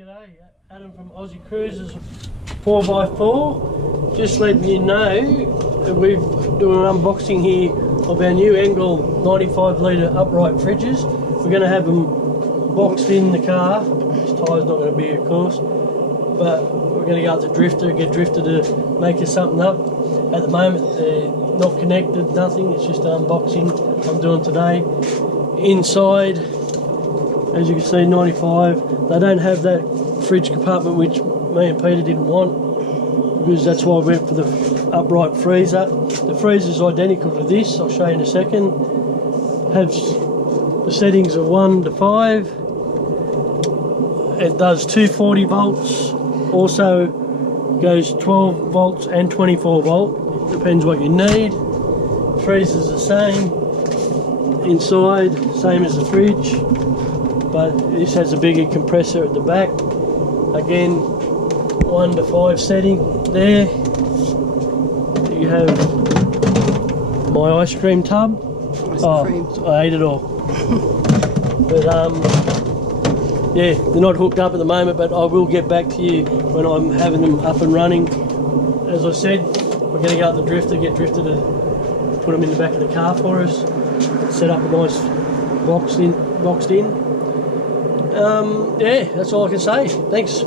G'day, Adam from Aussie Cruisers 4x4. Just letting you know that we're doing an unboxing here of our new Engel 95litre upright fridges. We're going to have them boxed in the car. This tyre's not going to be, of course, but we're going to go out to Drifter, get Drifter to make us something up. At the moment they're not connected, nothing, it's just an unboxing I'm doing today. Inside, as you can see, 95. They don't have that fridge compartment which me and Peter didn't want, because that's why we went for the upright freezer. The freezer is identical to this, I'll show you in a second. Has the settings of 1 to 5. It does 240 volts, also goes 12 volts and 24 volt, depends what you need. Freezer's the same, inside, same as the fridge, but this has a bigger compressor at the back. Again, 1 to 5 setting there. You have my ice cream tub. I ate it all. But yeah, they're not hooked up at the moment, but I will get back to you when I'm having them up and running. As I said, we're going to go out the Drifter, get Drifter to put them in the back of the car for us, and set up a nice boxed in. Yeah, that's all I can say. Thanks.